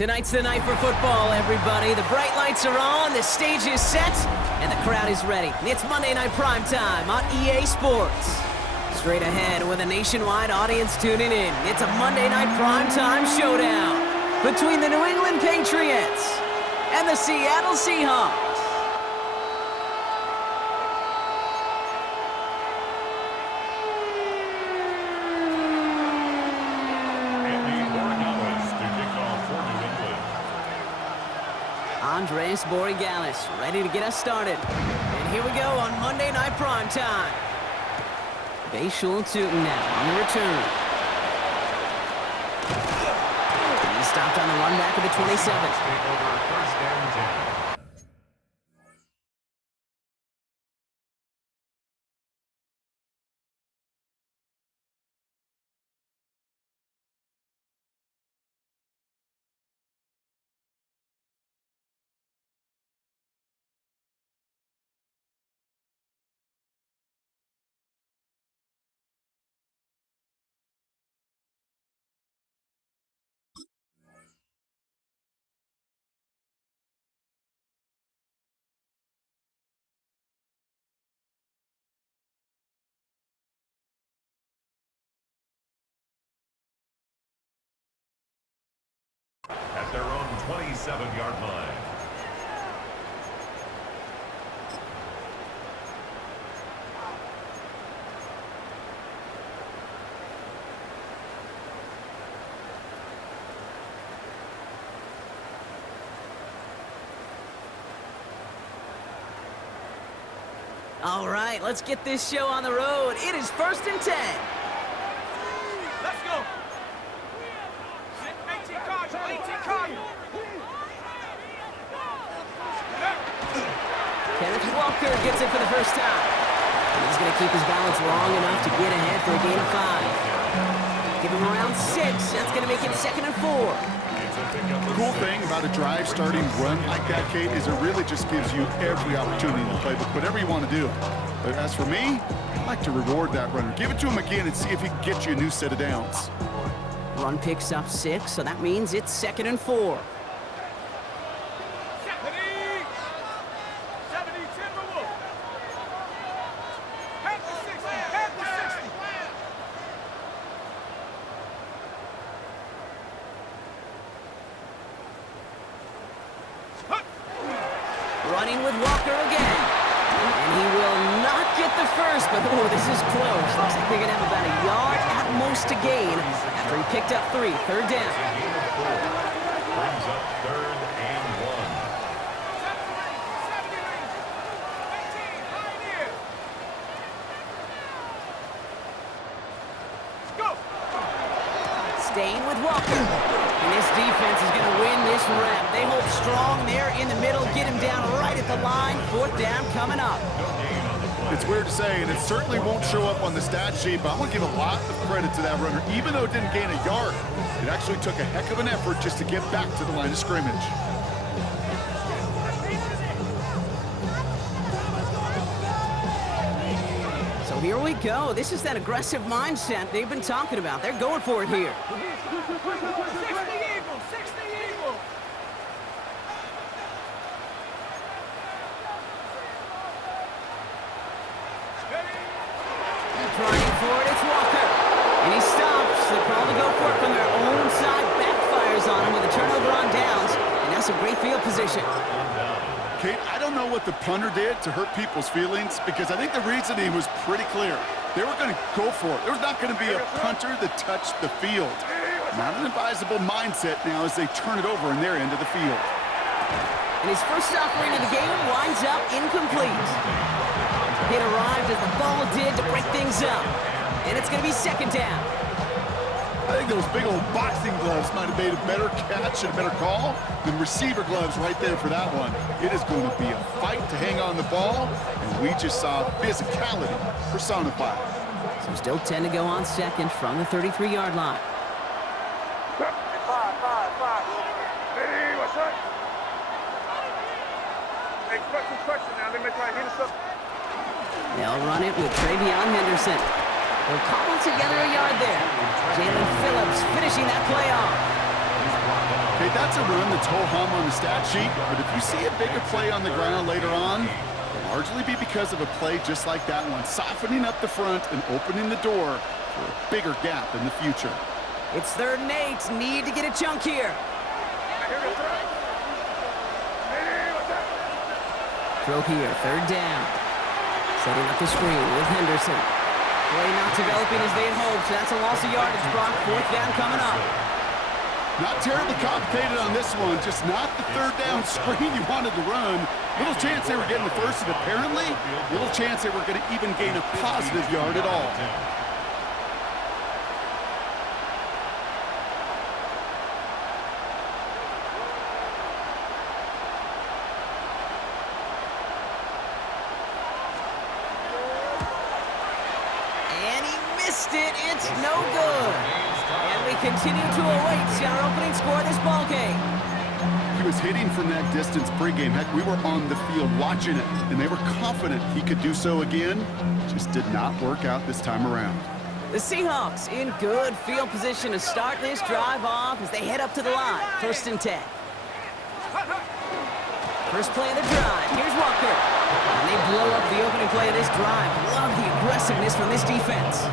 Tonight's the night for football, everybody. The bright lights are on, the stage is set, and the crowd is ready. It's Monday Night Primetime on EA Sports. Straight ahead with a nationwide audience tuning in, it's a Monday Night Primetime showdown between the New England Patriots and the Seattle Seahawks. Andres Borregales ready to get us started. And here we go on Monday Night Primetime. Bayshul Tootin now on the return. He stopped on the run back of the 27. At their own 27-yard line. All right, let's get this show on the road. It is 1st and 10. Let's go. 18 cards, 18 cards. Kenneth Walker gets it for the first time. And he's going to keep his balance long enough to get ahead for a gain of 5. Give him around 6. That's going to make it 2nd and 4. The cool thing about a drive starting run like that, Kate, is it really just gives you every opportunity in the playbook, whatever you want to do. But as for me, I like to reward that runner. Give it to him again and see if he can get you a new set of downs. Run picks up 6, so that means it's 2nd and 4. 70, Timberwolf. Head to 60, head to 60. Running with Walker again. And he will not get the first, but oh, this is close. Looks like they're going to have about a yard at most to gain after he picked up 3. 3rd down. Brings up 3rd and 1. 70 range. 18, Pioneer. Go. Staying with Walker. And this defense is going to win this rep. They hold strong there in the middle, get him down right at the line. 4th down coming up. It's weird to say, and it certainly won't show up on the stat sheet, but I'm going to give a lot of credit to that runner. Even though it didn't gain a yard, it actually took a heck of an effort just to get back to the line of scrimmage. So here we go. This is that aggressive mindset they've been talking about. They're going for it here. 60 Eagle, 60 Eagle. Trying for it, it's Walker. And he stops. The call to go for it from their own side backfires on him with a turnover on downs. And that's a great field position. Kate, I don't know what the punter did to hurt people's feelings because I think the reasoning was pretty clear. They were going to go for it. There was not going to be a punter that touched the field. Not an advisable mindset now as they turn it over in their end of the field. And his first offering of the game winds up incomplete. It arrived as the ball did to break things up. And it's going to be 2nd down. I think those big old boxing gloves might have made a better catch and a better call than receiver gloves right there for that one. It is going to be a fight to hang on the ball, and we just saw physicality personified. So still 10 to go on 2nd from the 33-yard line. 5. Hey, what's up? Hey, question now. Let me try to hit us up. They'll run it with Travion Henderson. They'll cobble together a yard there. Jalen Phillips finishing that play off. Okay, that's a run that's ho-hum on the stat sheet, but if you see a bigger play on the ground later on, it'll largely be because of a play just like that one, softening up the front and opening the door for a bigger gap in the future. It's 3rd and 8. Need to get a chunk here. Throw here, 3rd down. Setting up the screen with Henderson. Play not developing as they had hoped, so that's a loss of yardage, Brock. 4th down coming up. Not terribly complicated on this one, just not the 3rd down screen you wanted to run. Little chance they were getting the first, and apparently, little chance they were going to even gain a positive yard at all. And he missed it. It's no good. And we continue to await our opening score of this ball game. He was hitting from that distance pregame. Heck, we were on the field watching it, and they were confident he could do so again. Just did not work out this time around. The Seahawks in good field position to start this drive off as they head up to the line. 1st and 10. First play of the drive. Here's Walker. And they blow up the opening play of this drive. Love the aggressiveness from this defense.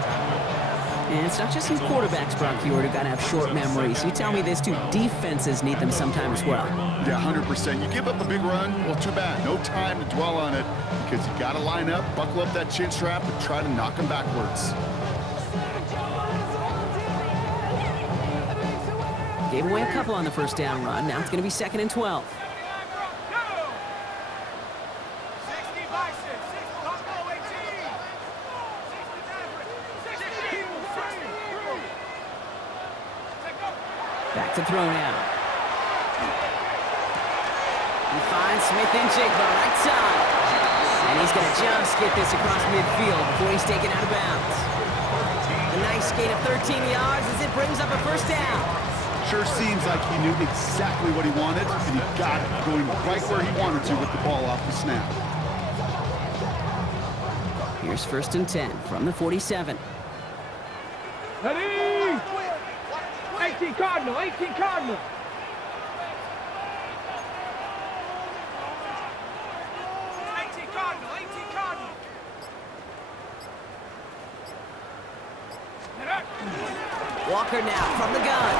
And it's not just some quarterbacks, Brock Hewitt, who got to have short memories. You tell me this too, defenses need them sometime as well. Yeah, 100%. You give up a big run, well, too bad. No time to dwell on it because you got to line up, buckle up that chin strap, and try to knock them backwards. Gave away a couple on the 1st down run. Now it's going to be 2nd and 12. Back to throw now. He finds Smith and Jigba right side. And he's going to just get this across midfield before he's taken out of bounds. A nice gain of 13 yards as it brings up a 1st down. Sure seems like he knew exactly what he wanted, and he got it, going right where he wanted to with the ball off the snap. Here's 1st and 10 from the 47. Ready? 18 Cardinal, 18 Cardinal. Walker now from the gun.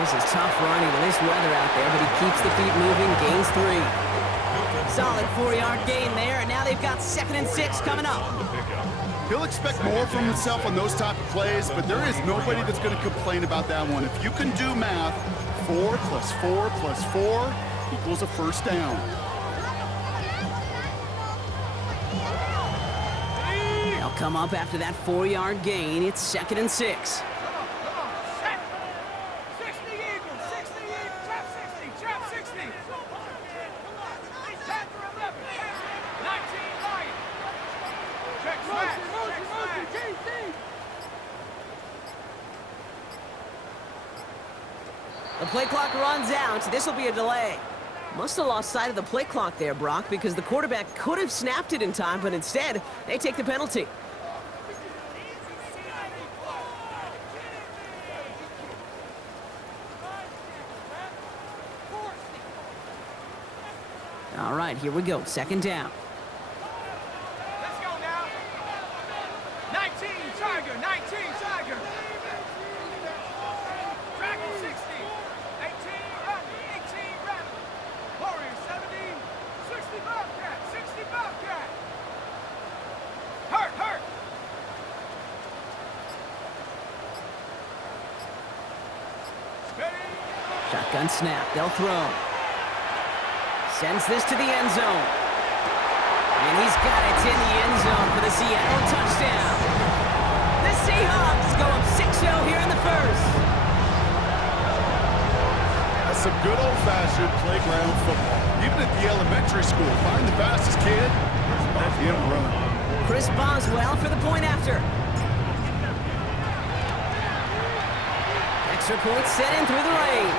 This is tough running with this weather out there, but he keeps the feet moving, gains 3. Solid 4-yard gain there, and now they've got 2nd and 6 coming up. He'll expect more from himself on those type of plays, but there is nobody that's going to complain about that one. If you can do math, 4 plus 4 plus 4 equals a 1st down. They'll come up after that 4-yard gain. It's 2nd and 6. The play clock runs out. This will be a delay. Must have lost sight of the play clock there, Brock, because the quarterback could have snapped it in time, but instead, they take the penalty. All right, here we go. 2nd down. Let's go now. 19 Tiger, 19 Tiger. Dragon 60. 18 Rattler, 18 Rattler. Warrior 70, 60 Bobcat, 60 Bobcat. Hurt, hurt. Ready. Shotgun snap. They'll throw. Sends this to the end zone. And he's got it in the end zone for the Seattle touchdown. The Seahawks go up 6-0 here in the 1st. That's some good old-fashioned playground football. Even at the elementary school, find the fastest kid, let him run. Chris Boswell for the point after. Extra point set in through the rain.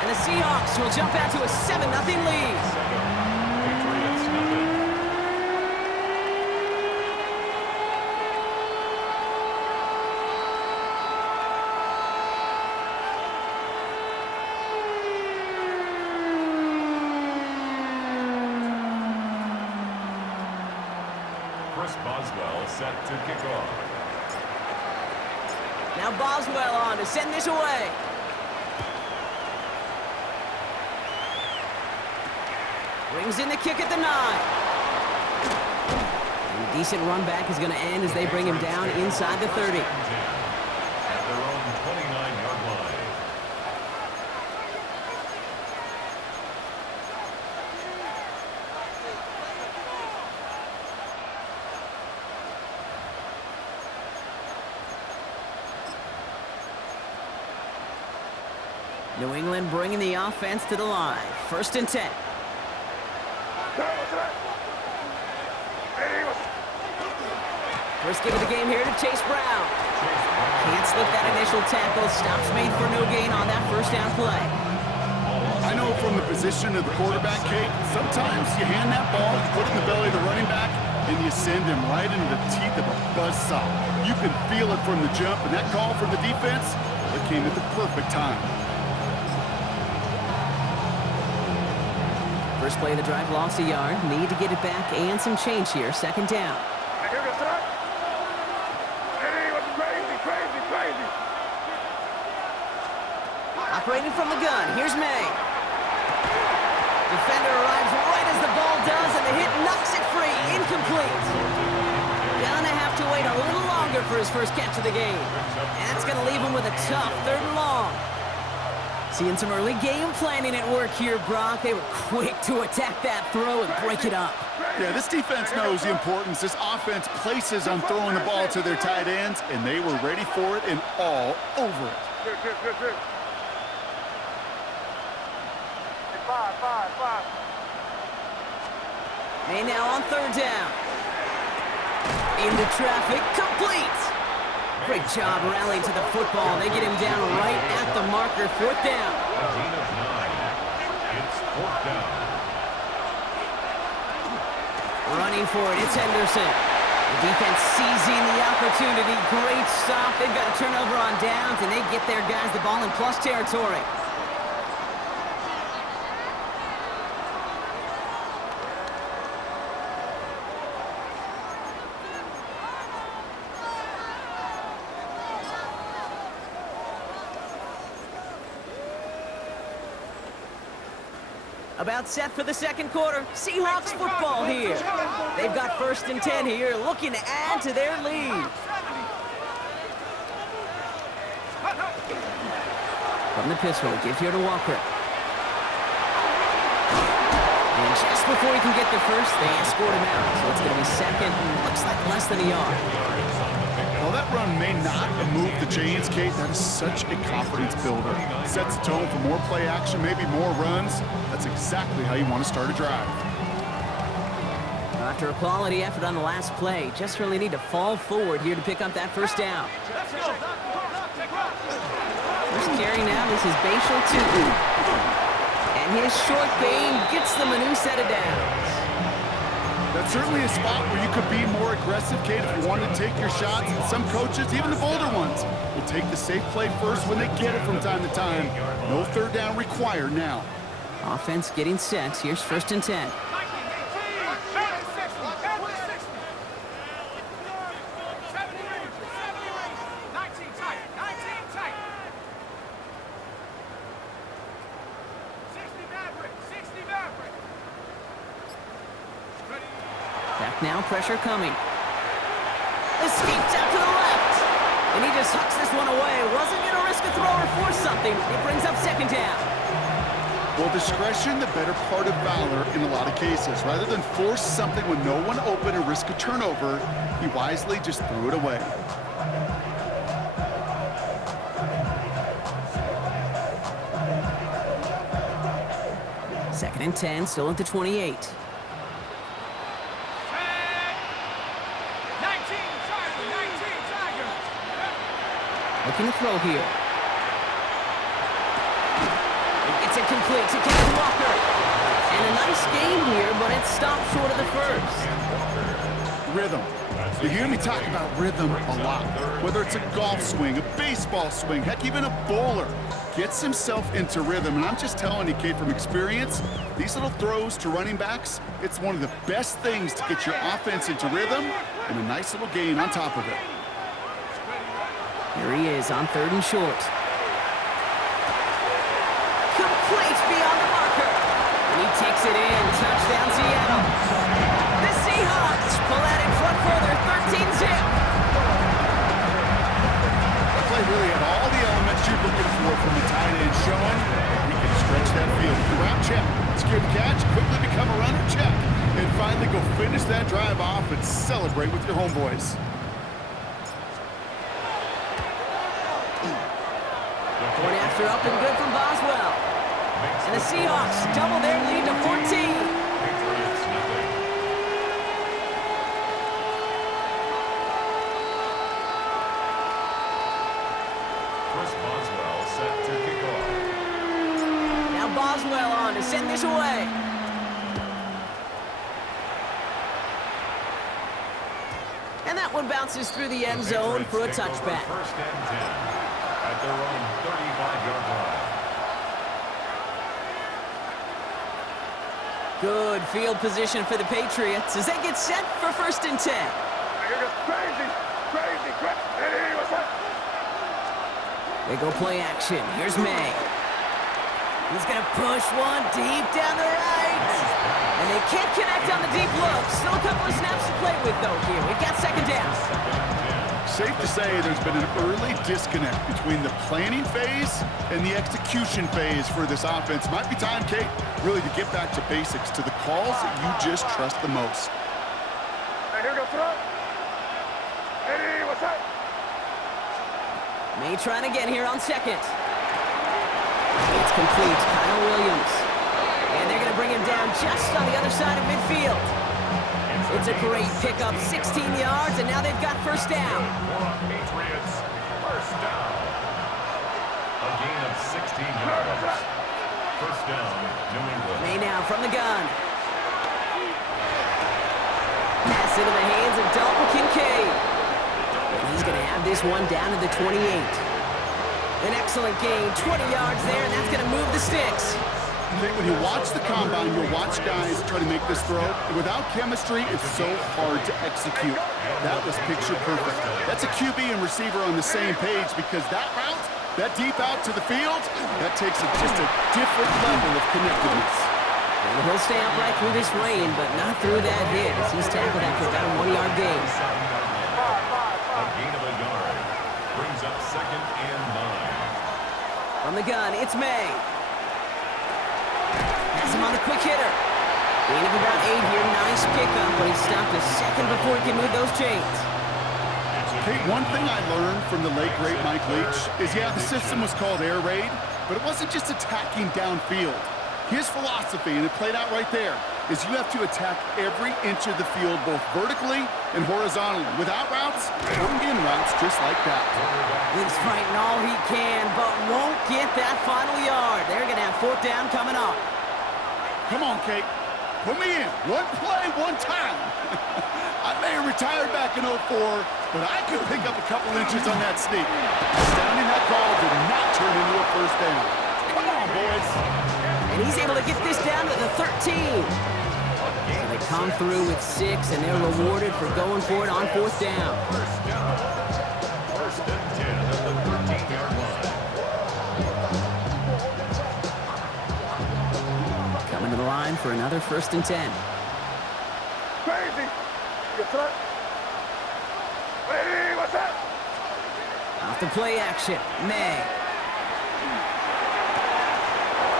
And the Seahawks will jump out to a 7-0 lead. Chris Boswell set to kick off. Now Boswell on to send this away. Brings in the kick at the 9. A decent run back is going to end as they bring him down inside the 30. At their own 29-yard line. New England bringing the offense to the line. 1st and 10. First give of the game here to Chase Brown. Can't slip that initial tackle. Stops made for no gain on that first down play. I know from the position of the quarterback, Kate, sometimes you hand that ball, you put it in the belly of the running back, and you send him right into the teeth of a buzzsaw. You can feel it from the jump, and that call from the defense, it came at the perfect time. First play of the drive lost a yard. Need to get it back and some change here. 2nd down. Operating from the gun. Here's May. Defender arrives right as the ball does, and the hit knocks it free. Incomplete. Gonna have to wait a little longer for his first catch of the game. And that's gonna leave him with a tough 3rd and long. Seeing some early game planning at work here, Brock. They were quick to attack that throw and break it up. Yeah, this defense knows the importance this offense places on throwing the ball to their tight ends, and they were ready for it and all over it. Good. 5. May now on 3rd down. Into traffic, complete. Great job rallying to the football. They get him down right at the marker. 4th down. A gain of 9. It's 4th down. Running for it, it's Henderson. The defense seizing the opportunity. Great stop. They've got a turnover on downs, and they get their guys the ball in plus territory. About set for the 2nd quarter. Seahawks football here. They've got 1st and 10 here, looking to add to their lead. From the pistol, give here to Walker. And just before he can get the first, they escort him out. So it's going to be 2nd, looks like less than a yard. While that run may not have moved the chains, Kate, that is such a confidence builder. Sets the tone for more play action, maybe more runs. That's exactly how you want to start a drive. After a quality effort on the last play, just really need to fall forward here to pick up that 1st down. First carry now, this is Bashal Tutu. And his short game gets them a new set of downs. That's certainly a spot where you could be more aggressive, Kate, if you want to take your shots. And some coaches, even the bolder ones, will take the safe play first when they get it from time to time. No 3rd down required now. Offense getting set. Here's 1st and 10. Back now, pressure coming. Escapes out to the left. And he just hucks this one away. Wasn't going to risk a throw or force something. It brings up 2nd down. Well, discretion, the better part of valor in a lot of cases. Rather than force something with no one open and risk a turnover, he wisely just threw it away. Second and 10, still at the 28. Looking to throw here. It's incomplete to Kenneth Walker. And a nice game here, but it's stopped short of the first. Rhythm. You hear me talk about rhythm a lot. Whether it's a golf swing, a baseball swing, heck, even a bowler gets himself into rhythm. And I'm just telling you, Kate, from experience, these little throws to running backs, it's one of the best things to get your offense into rhythm and a nice little gain on top of it. Here he is on 3rd and short. Complete beyond the marker. And he takes it in. Touchdown, Seattle. The Seahawks pull out in front further, 13-zip. The play really had all the elements you're looking for from the tight end, showing he can stretch that field. Route check. Secure the catch, quickly become a runner, check. And finally go finish that drive off and celebrate with your homeboys. Point after up and good from Boswell. And the Seahawks double their lead to 14. Patriots nothing. Chris Boswell set to kick off. Now Boswell on to send this away. And that one bounces through the end zone for a touchback. First and 10 at their own 35-yard line. Good field position for the Patriots as they get set for 1st and 10. Crazy. Hey, what's up? They go play action. Here's May. He's going to push one deep down the right. And they can't connect on the deep look. Still a couple of snaps to play with, though, here. We've got 2nd down. Safe to say there's been an early disconnect between the planning phase and the execution phase for this offense. Might be time, Kate, really to get back to basics, to the calls that you just trust the most. Hey, here we go, throw. Hey, what's up? May trying again here on 2nd. It's complete. Kyle Williams. And they're going to bring him down just on the other side of midfield. It's a great pickup, 16 yards, and now they've got 1st down. Patriots, 1st down. A gain of 16 yards. 1st down, New England. May now from the gun. Pass into the hands of Dalton Kincaid. And he's going to have this one down to the 28. An excellent gain, 20 yards there, and that's going to move the sticks. When you watch the combine, you'll watch guys try to make this throw. Without chemistry, it's so hard to execute. That was picture perfect. That's a QB and receiver on the same page because that route, that deep out to the field, that takes just a different level of connectedness. And he'll stay upright through this rain, but not through that hit as he's tackled after about a 1-yard gain. A gain of a yard. Brings up 2nd and 9. From the gun, it's May. Has him on the quick hitter. Gain of about 8 here. Nice pickup, but he stopped a second before he can move those chains. Hey, one thing I learned from the late, great Mike Leach is, yeah, the system was called air raid, but it wasn't just attacking downfield. His philosophy, and it played out right there, is you have to attack every inch of the field, both vertically and horizontally, without routes or in routes just like that. He's fighting all he can, but won't get that final yard. They're going to have 4th down coming up. Come on, Kate. Put me in. One play, one time. I may have retired back in 04, but I could pick up a couple inches on that sneak. Astounding that call did not turn into a 1st down. Come on, boys. And he's able to get this down to the 13. So they come through with 6, and they're rewarded for going for it on 4th down. 1st and 10 at the 13-yard line. Coming to the line for another 1st and 10. Crazy. You throw. Hey, what's up? Off the play action, May.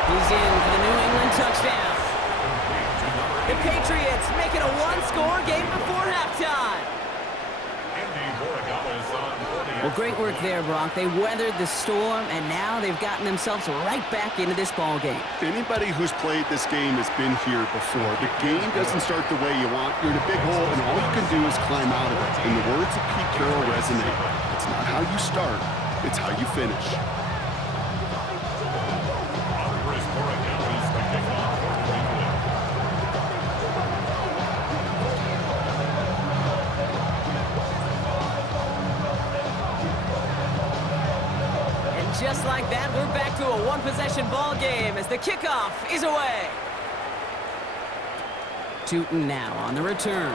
He's in for the New England touchdown. The Patriots make it a 1-score game before halftime. Well, great work there, Brock. They weathered the storm, and now they've gotten themselves right back into this ball game. Anybody who's played this game has been here before. The game doesn't start the way you want. You're in a big hole, and all you can do is climb out of it. And the words of Pete Carroll resonate. It's not how you start, it's how you finish. like that, we're back to a one-possession ball game as the kickoff is away. Tootin now on the return.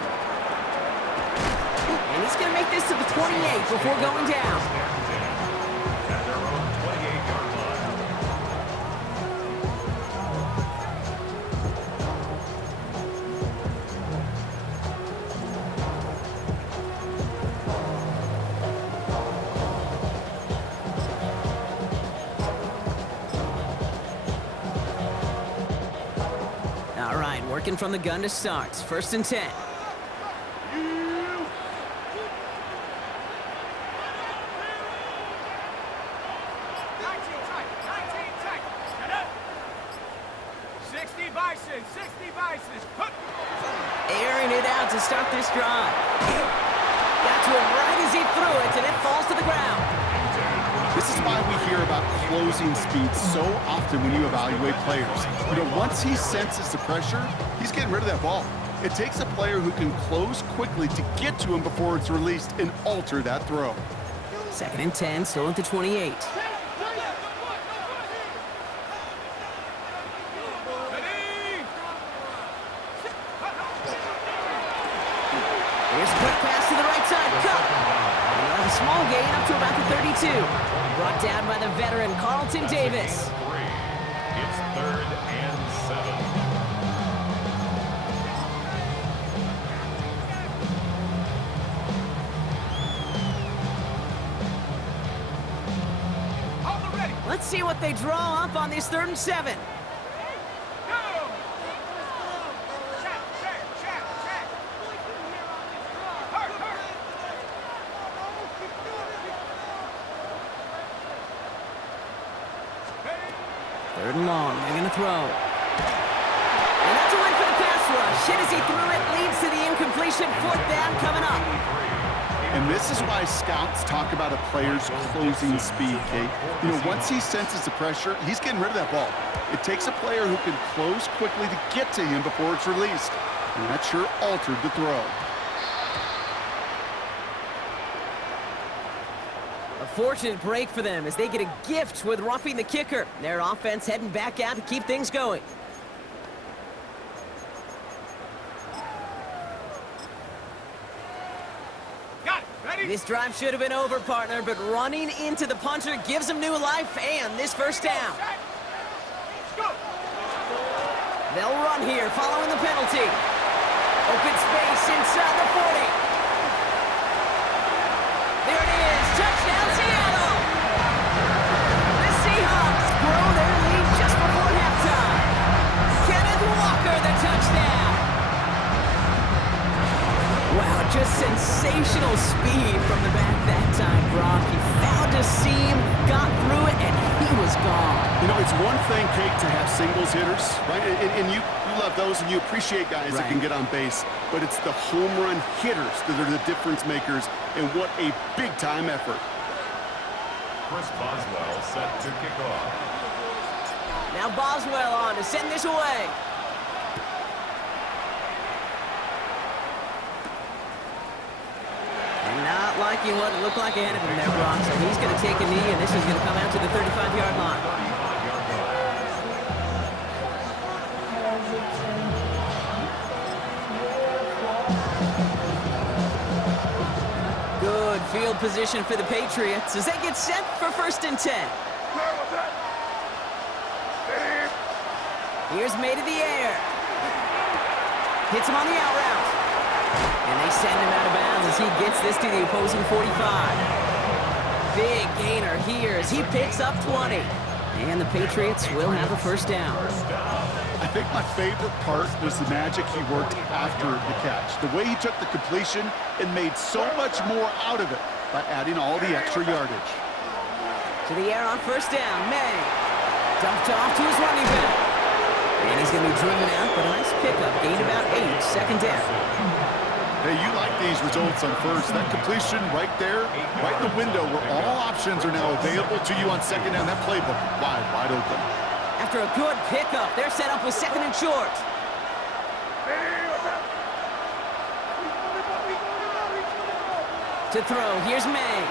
And he's going to make this to the 28 before going down. At their own 28-yard All right, working from the gun to start. 1st and 10. Airing it out to start this drive. Got to him right as he threw it, and it falls to the ground. This is why we hear about closing speed so often when you evaluate players. You know, once he senses the pressure, he's getting rid of that ball. It takes a player who can close quickly to get to him before it's released and alter that throw. 2nd and 10, still at the 28. Here's a quick pass to the right side. Cut. And they'll have a small gain up to about the 32. Brought down by the veteran Carlton Davis. It's 3rd and 7. Let's see what they draw up on this 3rd and 7. Third and long, they're going to throw. And that's a win for the pass rush. Hit as he threw it, leads to the incompletion. 4th down coming up. And this is why scouts talk about a player's closing speed, Kate. You know, once he senses the pressure, he's getting rid of that ball. It takes a player who can close quickly to get to him before it's released. And that sure altered the throw. A fortunate break for them as they get a gift with roughing the kicker. Their offense heading back out to keep things going. This drive should have been over, partner, but running into the punter gives them new life and this 1st down. They'll run here following the penalty. Open space inside the 40. There it is. Touchdown, Seattle. The Seahawks grow their lead just before halftime. Kenneth Walker, the touchdown. Wow, just sensational speed from the back that time, Brock. He found a seam, got through it, and he was gone. You know, it's one thing, Kate, to have singles hitters, right? And you love those, and you appreciate guys that can get on base. But it's the home run hitters that are the difference makers, and what a big-time effort. Chris Boswell set to kick off. Now Boswell on to send this away. And not liking what it looked like ahead of him there, Brock. So he's going to take a knee, and this is going to come out to the 35-yard line. 35-yard line. Good field position for the Patriots as they get set for 1st and 10. Here's May to the air. Hits him on the out route. And they send him out of bounds as he gets this to the opposing 45. Big gainer here as he picks up 20. And the Patriots will have a 1st down. I think my favorite part was the magic he worked after the catch. The way he took the completion and made so much more out of it by adding all the extra yardage. To the air on 1st down, May. Dumped off to his running back. And he's going to be driven out, but a nice pickup. Gained about 8, 2nd down. Hey, you like these results on 1st. That completion right there, right in the window where all options are now available to you on 2nd down. That playbook wide open. After a good pickup, they're set up with 2nd and short. To throw, here's May.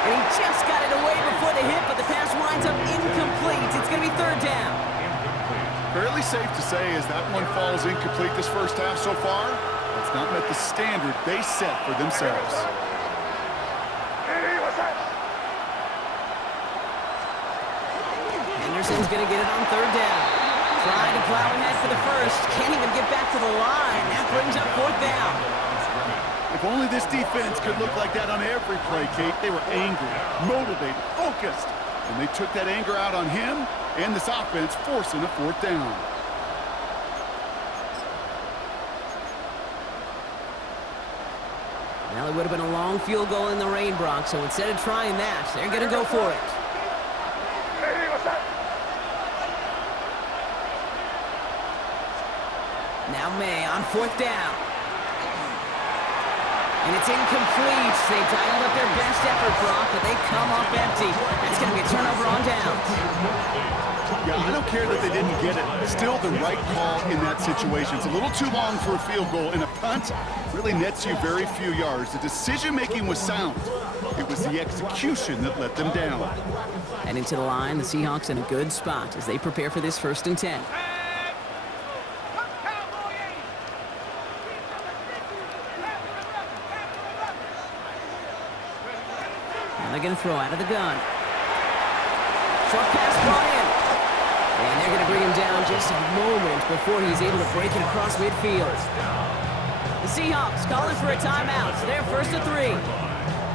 And he just got it away before the hit, but the pass winds up incomplete. It's going to be third down. Fairly safe to say as that one falls incomplete this first half so far, it's not met the standard they set for themselves. Henderson's going to get it on third down. Trying to plow ahead for the first. Can't even get back to the line. That brings up fourth down. If only this defense could look like that on every play, Kate. They were angry, motivated, focused. And they took that anger out on him and this offense, forcing a fourth down. Well, it would have been a long field goal in the rain, Brock, so instead of trying that, they're going to go for it. Now May on fourth down. And it's incomplete. They dialed up their best effort, Brock, but they come up empty. That's going to be a turnover on downs. Yeah, I don't care that they didn't get it. Still the right call in that situation. It's a little too long for a field goal, and a punt really nets you very few yards. The decision-making was sound. It was the execution that let them down. And into the line, the Seahawks in a good spot as they prepare for this 1st and 10. They're going to throw out of the gun. Short pass brought in. And they're going to bring him down just a moment before he's able to break it across midfield. The Seahawks calling for a timeout. So they're 1st and 3.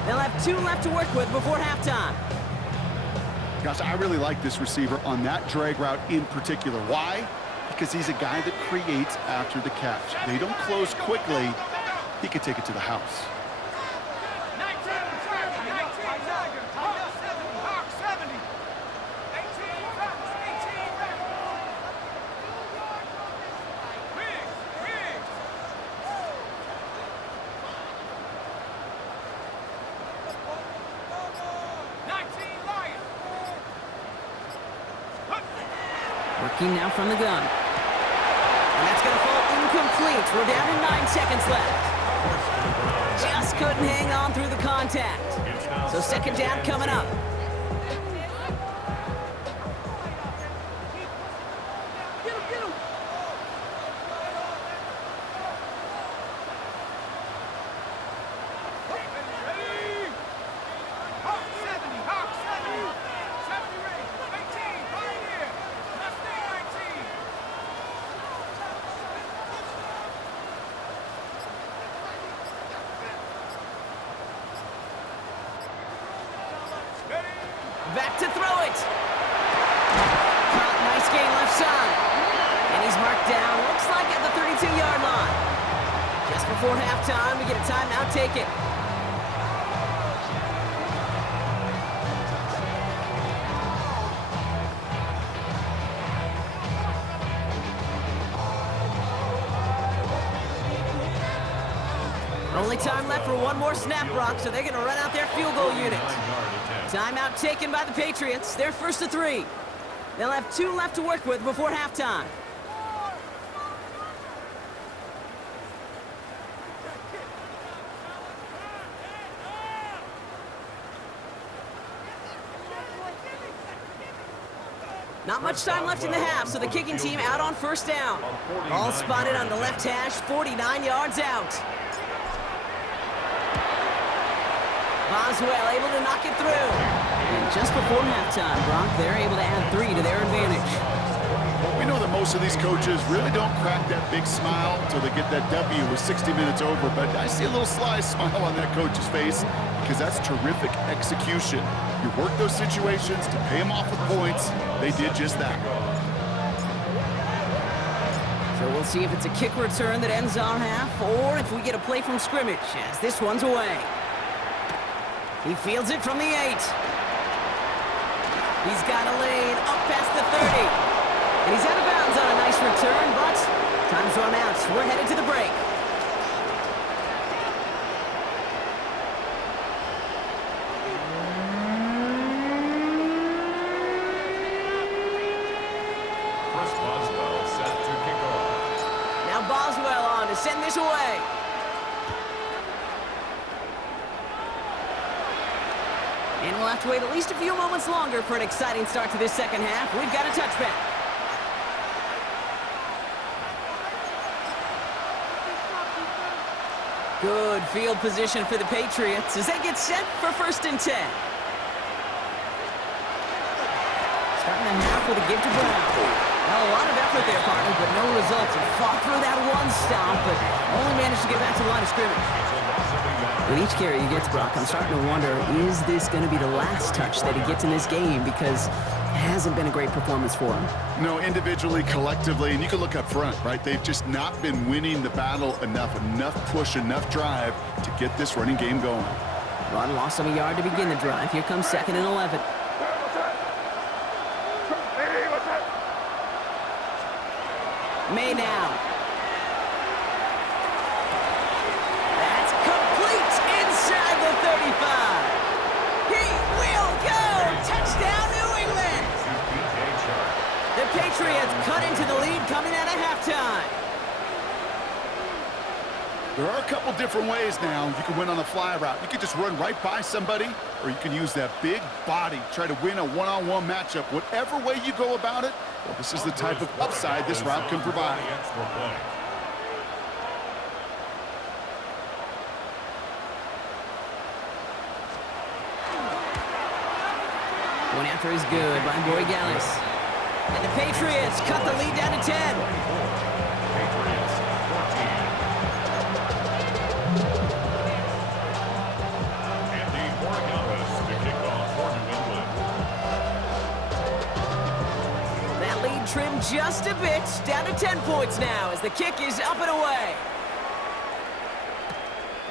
They'll have 2 left to work with before halftime. Gosh, I really like this receiver on that drag route in particular. Why? Because he's a guy that creates after the catch. They don't close quickly. He could take it to the house. Working now from the gun. And that's going to fall incomplete. We're down to 9 seconds left. Just couldn't hang on through the contact. So 2nd down coming up. Back to throw it. Nice gain left side. And he's marked down, looks like at the 32-yard line. Just before halftime, we get a timeout taken. Only time left for one more snap, Brock, so they're going to run out their field goal unit. Timeout taken by the Patriots. They're 1st and 3. They'll have 2 left to work with before halftime. Not much time left in the half, so the kicking team out on 1st down. Ball spotted on the left hash, 49 yards out. Boswell able to knock it through. And just before halftime, Brock, they're able to add 3 to their advantage. We know that most of these coaches really don't crack that big smile until they get that W with 60 minutes over, but I see a little sly smile on that coach's face because that's terrific execution. You work those situations to pay them off with points. They did just that. So we'll see if it's a kick return that ends our half or if we get a play from scrimmage as this one's away. He fields it from the 8. He's got a lane up past the 30. And he's out of bounds on a nice return, but time's run out. We're headed to the break. Chris Boswell set to kick off. Now Boswell on to send this away. And we'll have to wait at least a few moments longer for an exciting start to this second half. We've got a touchback. Good field position for the Patriots as they get set for 1st and 10. Starting the half with a give to Brown. Well, a lot of effort there, partner, but no results. He fought through that one stomp, but only managed to get back to the line of scrimmage. With each carry he gets, Brock, I'm starting to wonder, is this going to be the last touch that he gets in this game? Because it hasn't been a great performance for him. No, individually, collectively, and you can look up front, right? They've just not been winning the battle enough push, enough drive to get this running game going. Rod lost him a yard to begin the drive. Here comes 2nd and 11. May now. That's complete inside the 35. He will go. Touchdown, New England. The Patriots cut into the lead coming out of halftime. There are a couple different ways now. You can win on a fly route. You can just run right by somebody, or you can use that big body, try to win a one-on-one matchup. Whatever way you go about it, well, this is the type of upside this route can provide. Going after is good by Boy Gallis. And the Patriots cut the lead down to 10. Patriots 14. Andy Borgalis to kick off for New England. That lead trimmed just a bit, down to 10 points now as the kick is up and away.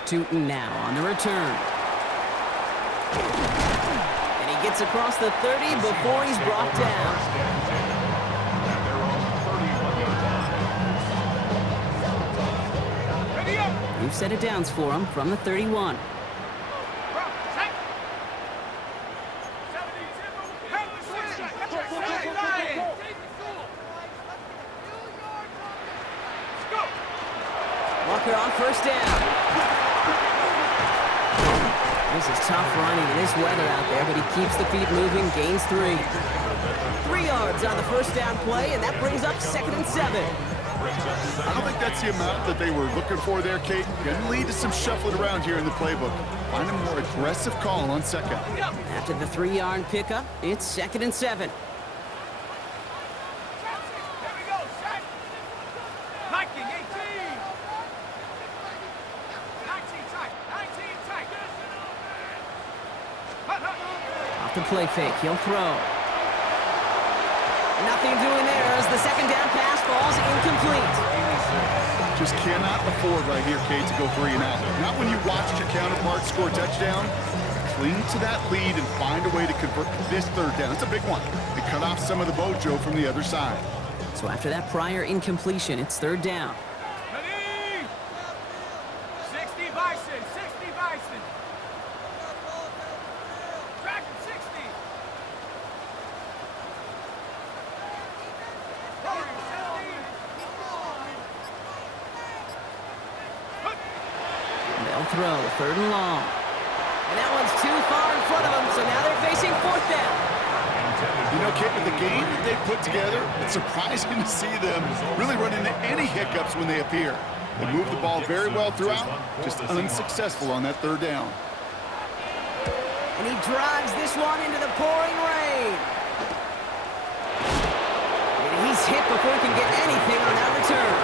Tootin now on the return. And he gets across the 30 before he's brought down. We've set it downs for him from the 31. Walker on 1st down. This is tough running in this weather out there, but he keeps the feet moving, gains 3. 3 yards on the 1st down play, and that brings up 2nd and 7. I don't think that's the amount that they were looking for there, Kate. Going to lead to some shuffling around here in the playbook. Find a more aggressive call on 2nd. After the 3-yard pickup, it's 2nd and 7. Off the play fake, he'll throw. Nothing doing there as the 2nd down pass falls incomplete. Just cannot afford right here, Kate, to go 3 and out. Not when you watched your counterpart score a touchdown. Cling to that lead and find a way to convert this 3rd down. It's a big one. They cut off some of the mojo from the other side. So after that prior incompletion, it's 3rd down. 60 Bison, 60 Bison. Track him, 60. They'll throw 3rd and long. And that one's too far in front of them, so now they're facing 4th down. You know, Kate, with the game that they've put together, it's surprising to see them really run into any hiccups when they appear. They move the ball very well throughout, just unsuccessful on that 3rd down. And he drives this one into the pouring rain. And he's hit before he can get anything on that return.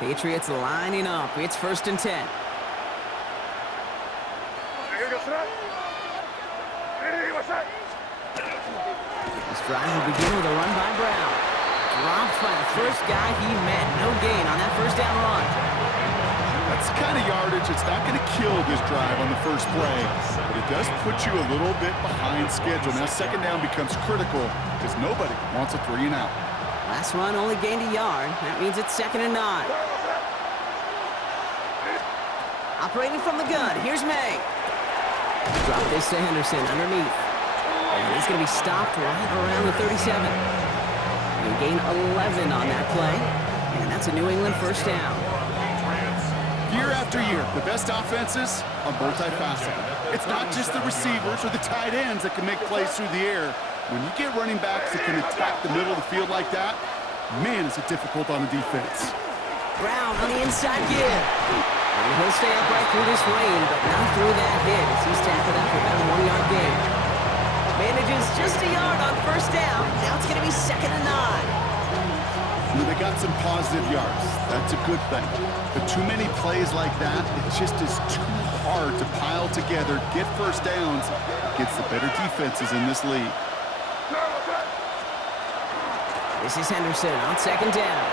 Patriots lining up. It's 1st and 10. This drive will begin with a run by Brown. Dropped by the first guy he met. No gain on that 1st down run. That's the kind of yardage it's not going to kill this drive on the first play, but it does put you a little bit behind schedule. Now 2nd down becomes critical because nobody wants a 3 and out. Last run only gained a yard. That means it's 2nd and 9. Operating from the gun, here's May. Drop this to Henderson underneath. And he's going to be stopped right around the 37. They gain 11 on that play, and that's a New England first down. Year after year, the best offenses are multifaceted. It's not just the receivers or the tight ends that can make plays through the air. When you get running backs that can attack the middle of the field like that, man, is it difficult on the defense. Brown on the inside give. And he'll stay upright through this rain, but not through that hit as he's tackled out for about a 1-yard gain. Manages just a yard on first down. Now it's going to be 2nd and 9. They got some positive yards. That's a good thing. But too many plays like that, it just is too hard to pile together, get first downs against the better defenses in this league. This is Henderson on 2nd down.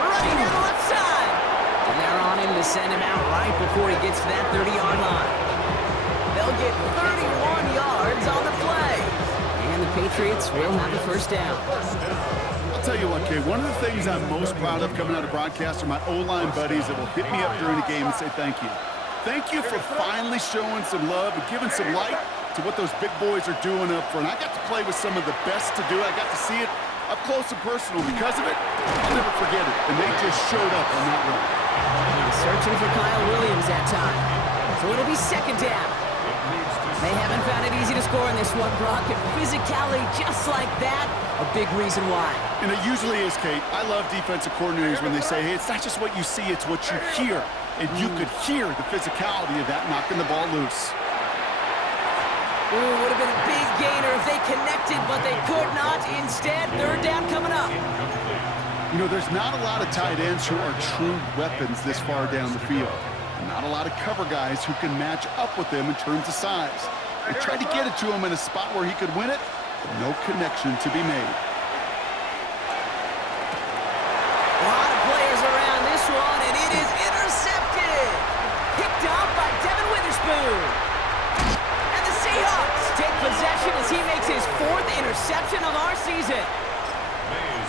Running down the left side. And they're on him to send him out right before he gets to that 30-yard line. They'll get 31 yards on the play. And the Patriots will have the first down. I'll tell you what, Kay, one of the things I'm most proud of coming out of broadcast are my O-line buddies that will hit me up during the game and say thank you. Thank you for finally showing some love and giving some light to what those big boys are doing up front. I got to play with some of the best to do it. I got to see it up close and personal. Because of it, I'll never forget it. And they just showed up on that run. Searching for Kyle Williams that time. So it'll be 2nd down. They haven't found it easy to score in this one, Brock. And physicality just like that, a big reason why. And it usually is, Kate. I love defensive coordinators when they say, hey, it's not just what you see, it's what you hear. And you could hear the physicality of that knocking the ball loose. Ooh, would have been a big gainer if they connected, but they could not. Instead, 3rd down coming up. You know, there's not a lot of tight ends who are true weapons this far down the field. Not a lot of cover guys who can match up with them in terms of size. They tried to get it to him in a spot where he could win it, but no connection to be made. A lot of players around this one, and it is intercepted. Picked off by Devin Witherspoon. And the Seahawks take possession as he makes his 4th interception of our season.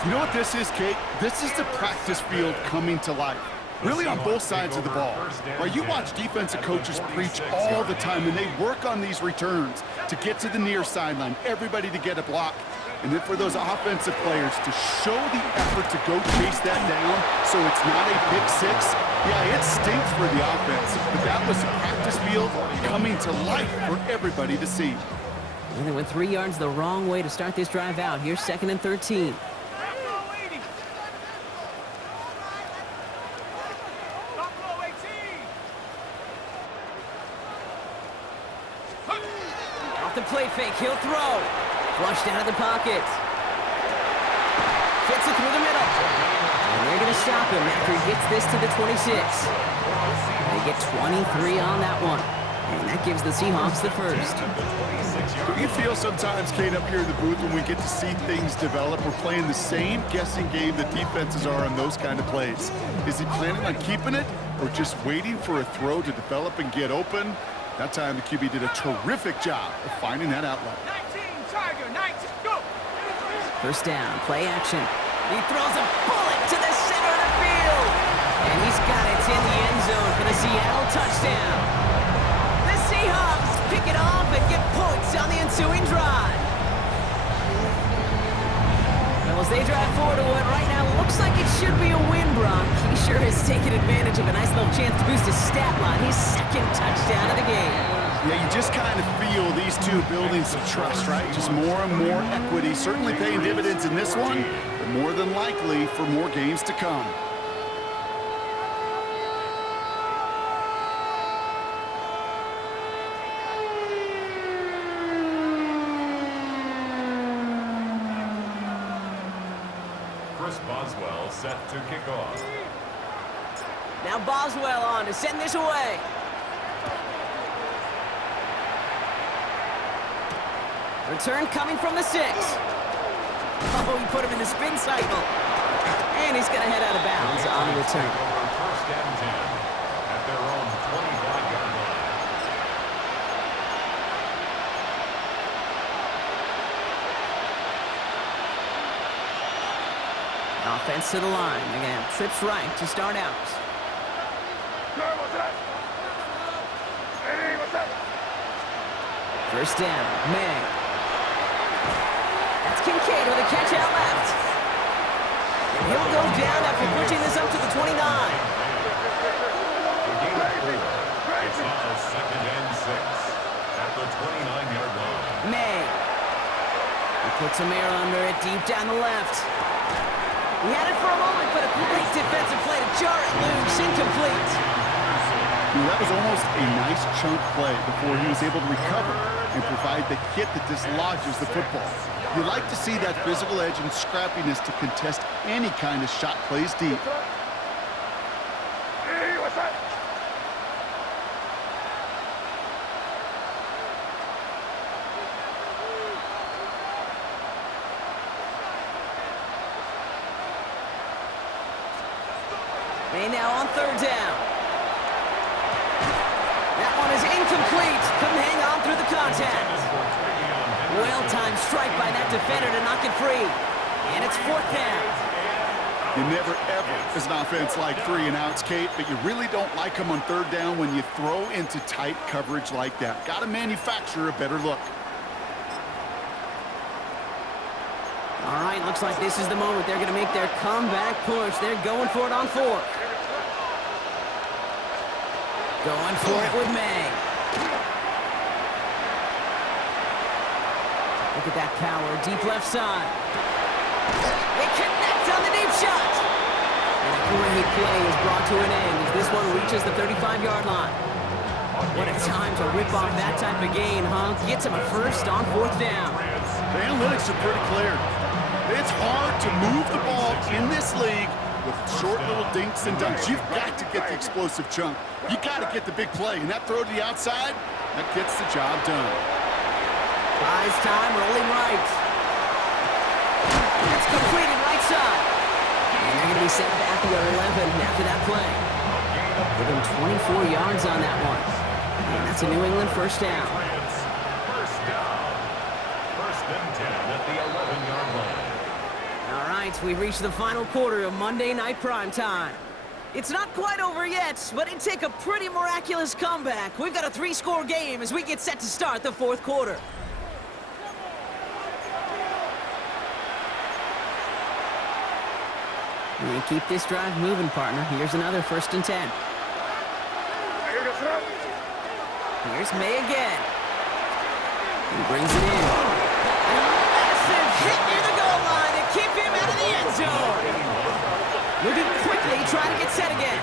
You know what this is, Kate? This is the practice field coming to life. Really on both sides of the ball. Right, you watch defensive coaches preach all the time, and they work on these returns to get to the near sideline, everybody to get a block. And then for those offensive players to show the effort to go chase that down so it's not a pick six, yeah, it stinks for the offense. But that was the practice field coming to life for everybody to see. And they went 3 yards the wrong way to start this drive out. Here's 2nd and 13. Off the play fake, he'll throw. Flushed out of the pocket. Fits it through the middle. And they're going to stop him after he gets this to the 26. They get 23 on that one. And that gives the Seahawks the first. Do you feel sometimes, Kate, up here in the booth when we get to see things develop, we're playing the same guessing game that defenses are on those kind of plays? Is he planning on keeping it or just waiting for a throw to develop and get open? That time the QB did a terrific job of finding that outlet. 19, Tiger, 19, go! First down, play action. He throws a bullet to the center of the field. And he's got it in the end zone for the Seattle touchdown. The Seahawks pick it off and get points on the ensuing drive. Well, as they drive forward to what right now looks like it should be a win, Brock. He sure has taken advantage of a nice little chance to boost his stat line. His 2nd touchdown of the game. Yeah, you just kind of feel these two building some trust, right? Just more and more equity. Certainly paying dividends in this one, but more than likely for more games to come. Boswell set to kick off. Now Boswell on to send this away. Return coming from the 6. Oh, he put him in the spin cycle. And he's going to head out of bounds on the return. First and 10 at their own 25-yard line. Offense to the line. They're going to have trips right to start out. First down, May. That's Kincaid with a catch out left. And he'll go down after pushing this up to the 29. The game of 4. It's now 2nd and 6 at the 29-yard line. May. He puts some air under it deep down the left. He had it for a moment, but a great defensive play to jar it loose, incomplete. That was almost a nice chunk play before he was able to recover and provide the hit that dislodges the football. You like to see that physical edge and scrappiness to contest any kind of shot plays deep. Hey, what's that? May now on 3rd down. That one is incomplete. Couldn't hang on through the contact. Well-timed strike by that defender to knock it free. And it's 4th down. You never, ever, as an offense, like 3 and outs, Kate, but you really don't like them on 3rd down when you throw into tight coverage like that. Got to manufacture a better look. All right, looks like this is the moment they're going to make their comeback push. They're going for it on 4th. Going for it with May. Look at that power, deep left side. They connect on the deep shot. And a great play is brought to an end as this one reaches the 35-yard line. What a time to rip off that type of gain, huh? Gets him a first on 4th down. The analytics are pretty clear. It's hard to move the ball in this league with short little dinks and dunks. You've got to get the explosive chunk. You got to get the big play. And that throw to the outside, that gets the job done. Buys time, rolling right. That's completed right side. And they're going to be set back to 11 after that play. Give him 24 yards on that one. And that's a New England first down. First down. 1st and 10 at the 11-yard line. All right, we've reached the final quarter of Monday Night Primetime. It's not quite over yet, but it'd take a pretty miraculous comeback. We've got a 3-score game as we get set to start the 4th quarter. And keep this drive moving, partner. Here's another 1st and 10. Here's May again. He brings it in. And a massive hit near the goal line to keep him out of the end zone. Moving quickly, trying to get set again.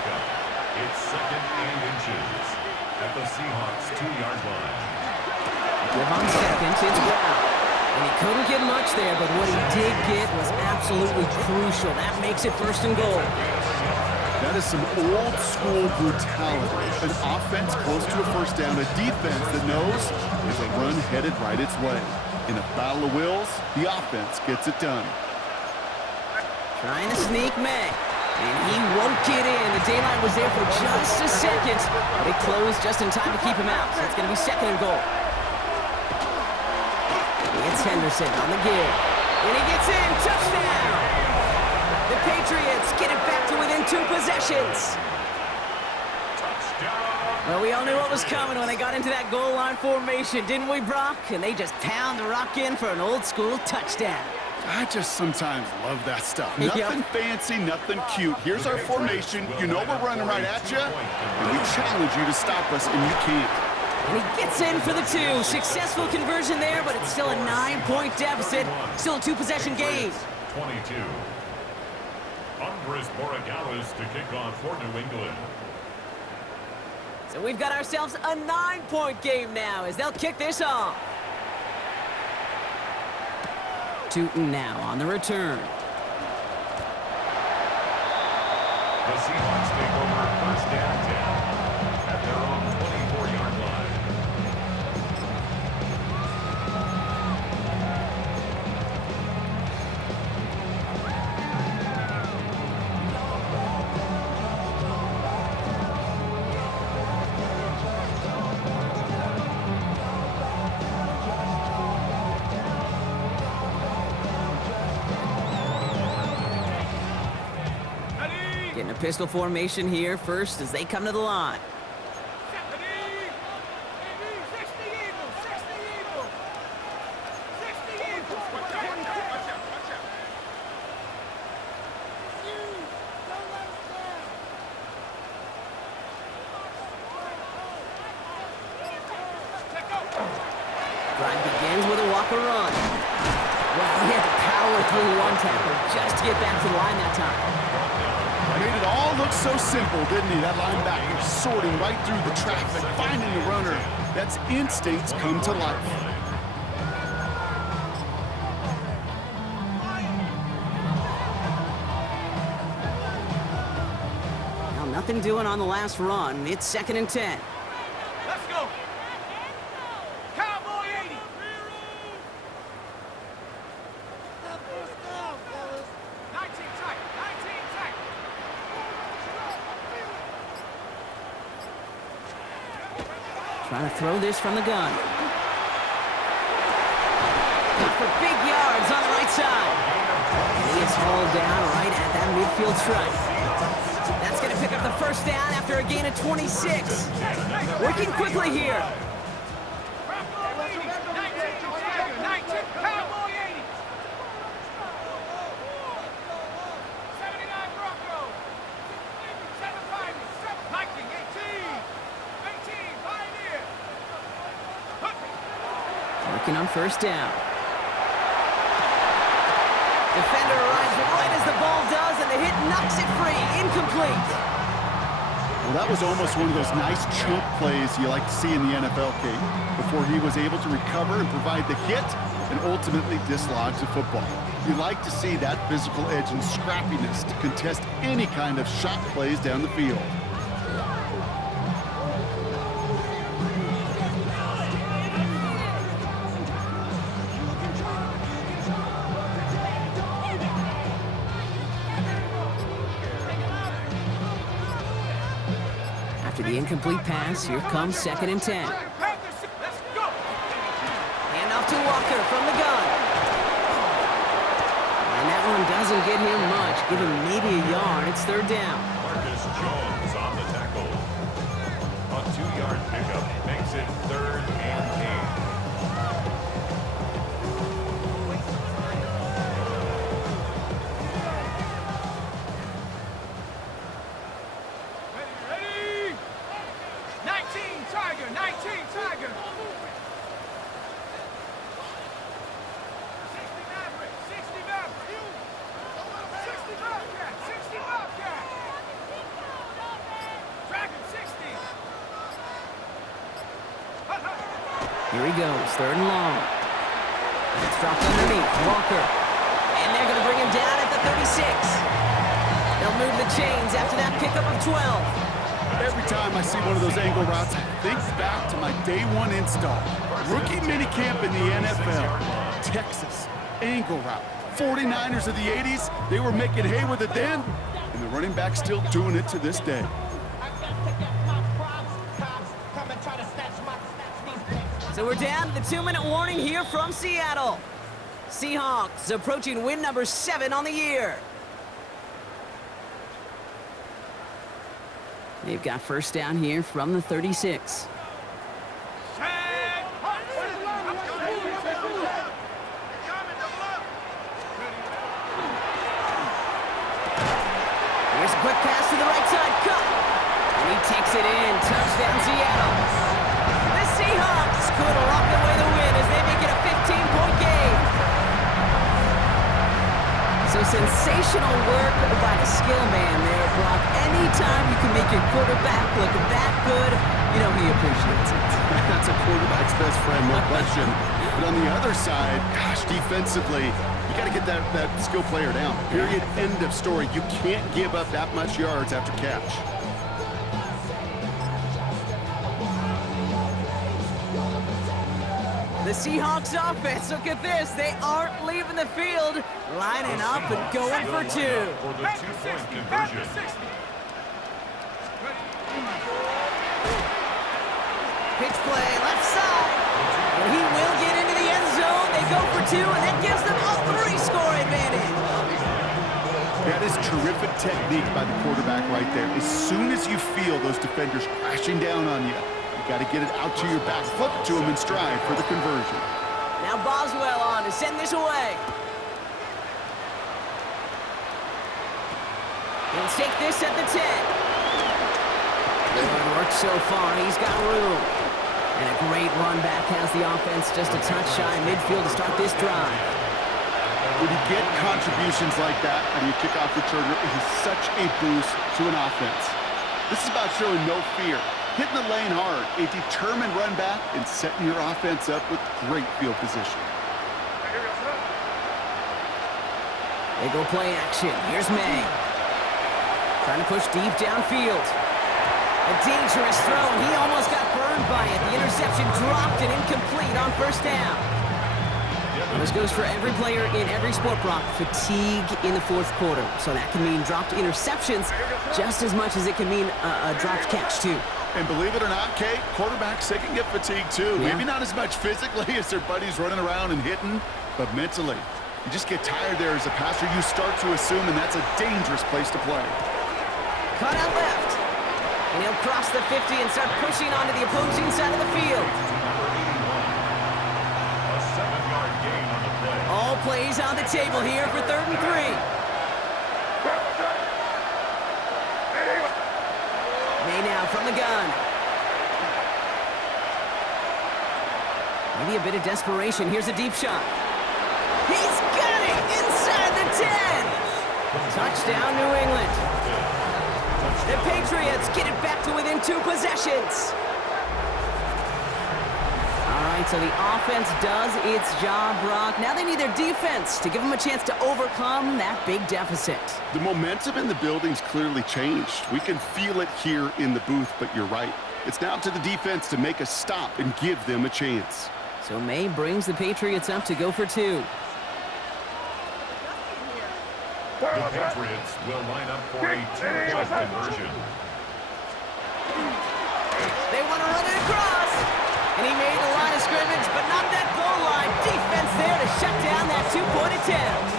It's 2nd and inches at the Seahawks 2-yard line. Give on 2nd, it's Brown. And he couldn't get much there, but what he did get was absolutely crucial. That makes it 1st and goal. That is some old-school brutality. An offense close to a 1st down, a defense that knows there's a run headed right its way. In a battle of wills, the offense gets it done. Trying to sneak May. And he won't get in. The daylight was there for just a second, but it closed just in time to keep him out. So it's going to be 2nd and goal. It's Henderson on the give. And he gets in. Touchdown! The Patriots get it back to within 2 possessions. Touchdown! Well, we all knew what was coming when they got into that goal line formation, didn't we, Brock? And they just pound the rock in for an old-school touchdown. I just sometimes love that stuff. Yep. Nothing fancy, nothing cute. Here's our formation. You know we're running right at you, and we challenge you to stop us, and you can't. And he gets in for the 2. Successful conversion there, but it's still a 9-point deficit. Still a 2-possession game. 22. Andres Borregales to kick off for New England. So we've got ourselves a 9-point game now as they'll kick this off. Tootin now on the return. The Seahawks take over 1st and 10 at their own 24-yard line. Getting a pistol formation here first as they come to the line. ends with a Walker run. Well, he had to power through one tackle just to get back to the line that time. Made it all look so simple, didn't he? That linebacker sorting right through the traffic, finding the runner. That's instincts come to life. Now, nothing doing on the last run. It's 2nd and 10. Let's go. Cowboy 80. 19 tight. 19 tight. Trying to throw this from the gun. Got for big yards on the right side. And he is hauled down right at that midfield stripe. That's going to pick up the first down after a gain of 26. Working quickly here. Cowboy 80. 19 Tiger. 19 Cowboy 80. 79 Broncos. 7 Pioneers. 7 Viking. 18. 18 Pioneer. Working on first down. Defender arrives right as the ball does, and the hit knocks it free. Incomplete. Well, that was almost one of those nice chunk plays you like to see in the NFL, Kate, before he was able to recover and provide the hit and ultimately dislodge the football. You like to see that physical edge and scrappiness to contest any kind of shot plays down the field. After the incomplete pass, here comes 2nd and 10. Let's go. Hand off to Walker from the gun. And that one doesn't get him much. Give him maybe a yard. It's 3rd down. Marcus Jones on the tackle. A 2-yard pickup makes it 3rd and 8. Ready? 19 Tiger. 19 Tiger. 60 Maverick. 60 Maverick. 60 Bobcat. 60 Bobcat. Dragon 60. Here he goes, 3rd and long. It's dropped underneath, Walker. And they're going to bring him down at the 36. They'll move the chains after that pickup of 12. Every time I see one of those angle routes, I think back to my day 1 install. Rookie minicamp in the NFL. Texas, angle route. 49ers of the 80s, they were making hay with it then, and the running back's still doing it to this day. So we're down to the 2-minute warning here from Seattle. Seahawks approaching win number 7 on the year. They've got first down here from the 36. Here's a quick pass to the right side, cut. And he takes it in, touchdown Seattle. The Seahawks could rock away the win as they make it a 15-point game. So sensational work by the skill man there, Brock. Anytime you can make your quarterback look that good, you know he appreciates it. That's a quarterback's best friend, no question. But on the other side, gosh, defensively, you got to get that skill player down. Period, end of story. You can't give up that much yards after catch. The Seahawks offense, look at this. They aren't leaving the field, lining up and going for 2. For the 2-point conversion. Pitch play, left side. And he will get into the end zone. They go for 2, and that gives them a 3-score advantage. That is terrific technique by the quarterback right there. As soon as you feel those defenders crashing down on you, you got to get it out to your back, flip it to him in stride for the conversion. Now Boswell on to send this away. He'll take this at the 10. Good work so far. He's got room. And a great run back has the offense just a touch shy of midfield to start this drive. When you get contributions like that on your kickoff returner, it is such a boost to an offense. This is about showing no fear, hitting the lane hard, a determined run back, and setting your offense up with great field position. They go play action. Here's May. Trying to push deep downfield. A dangerous throw, and he almost got burned by it. The interception dropped and incomplete on first down. This goes for every player in every sport, Brock. Fatigue in the fourth quarter. So that can mean dropped interceptions just as much as it can mean a dropped catch, too. And believe it or not, Kate, quarterbacks, they can get fatigued, too. Yeah. Maybe not as much physically as their buddies running around and hitting, but mentally. You just get tired there as a passer. You start to assume, and that's a dangerous place to play. Cut out left. And he'll cross the 50 and start pushing onto the opposing side of the field. A 7-yard gain on the play. All plays on the table here for 3rd and 3. May now from the gun. Maybe a bit of desperation. Here's a deep shot. He's got it inside the 10. Touchdown, New England. The Patriots get it back to within 2 possessions. All right, so the offense does its job, Brock. Now they need their defense to give them a chance to overcome that big deficit. The momentum in the building's clearly changed. We can feel it here in the booth, but you're right. It's now to the defense to make a stop and give them a chance. So May brings the Patriots up to go for 2. The Patriots will line up for a 2-point conversion. They want to run it across. And he made the line of scrimmage, but not that goal line. Defense there to shut down that 2-point attempt.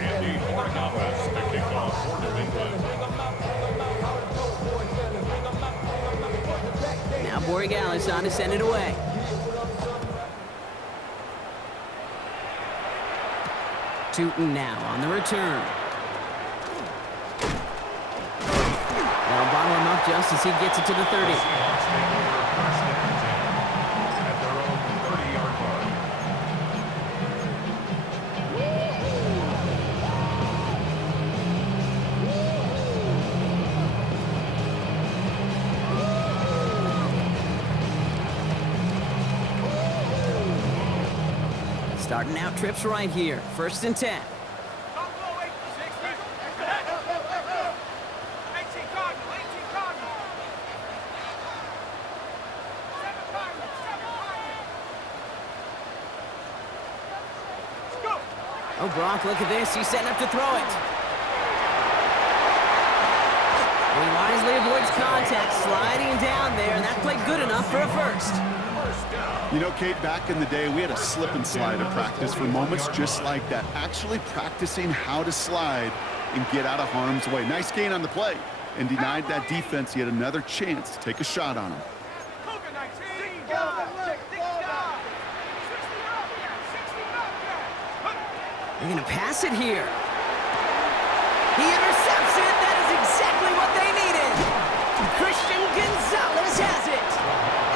Andy Hornhoff's the kickoff for New England. Now Borregales on to send it away. Tootin now on the return. They'll bottle him up just as he gets it to the 30. At their own 30-yard line. Starting out trips right here. 1st and 10. Oh, Brock, look at this. He's setting up to throw it. He wisely avoids contact, sliding down there, and that played good enough for a first. You know, Kate, back in the day, we had a slip and slide in practice for moments just like that. Actually practicing how to slide and get out of harm's way. Nice gain on the play, and denied that defense yet another chance to take a shot on him. They're going to pass it here. He intercepts it. That is exactly what they needed. Christian Gonzalez has it.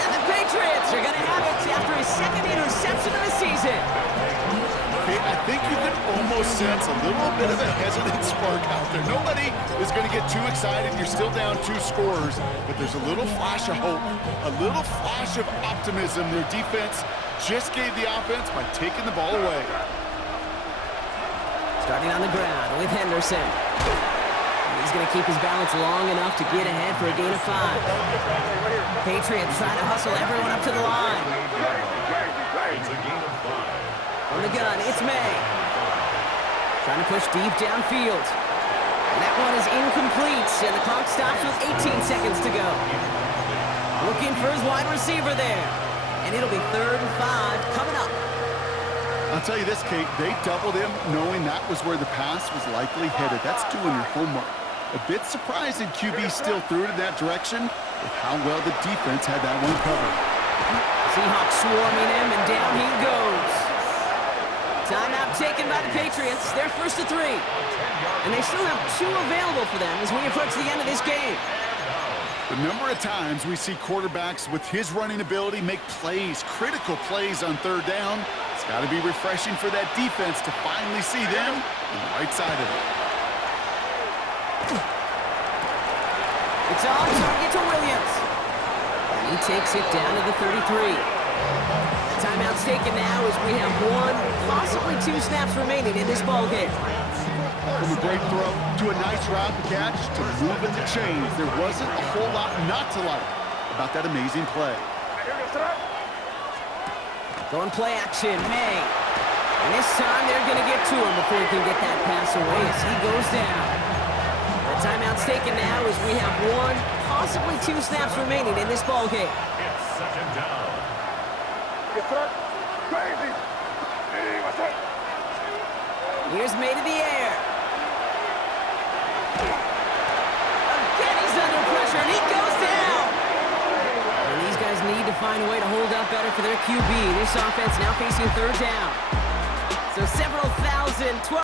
And the Patriots are going to have it after his 2nd interception of the season. Okay, I think you can almost sense a little bit of a hesitant spark out there. Nobody is going to get too excited. You're still down 2 scores, but there's a little flash of hope, a little flash of optimism. Their defense just gave the offense by taking the ball away. Starting on the ground with Henderson. He's going to keep his balance long enough to get ahead for a gain of 5. Patriots trying to hustle everyone up to the line. It's a gain of 5. On the gun, it's May. Trying to push deep downfield. And that one is incomplete, and the clock stops with 18 seconds to go. Looking for his wide receiver there. And it'll be 3rd and 5 coming up. I'll tell you this, Kate, they doubled him knowing that was where the pass was likely headed. That's doing your homework. A bit surprising QB still threw it in that direction with how well the defense had that one covered. Seahawks swarming him, and down he goes. Timeout taken by the Patriots. They're first to 3. And they still have 2 available for them as we approach the end of this game. The number of times we see quarterbacks with his running ability make plays, critical plays on third down, it's got to be refreshing for that defense to finally see them on the right side of it. It's on target to Williams. And he takes it down to the 33. The timeout's taken now as we have 1, possibly 2 snaps remaining in this ballgame. From a great throw to a nice route to catch to moving the chains, there wasn't a whole lot not to like about that amazing play. Throwing play action, May. And this time they're going to get to him before he can get that pass away as he goes down. The timeout's taken now as we have 1, possibly 2 snaps remaining in this ballgame. It's second down. Here's May to the air. Again, he's under pressure, and he goes down. And these guys need to find a way to hold up better for their QB. This offense now facing third down. So several thousand, 12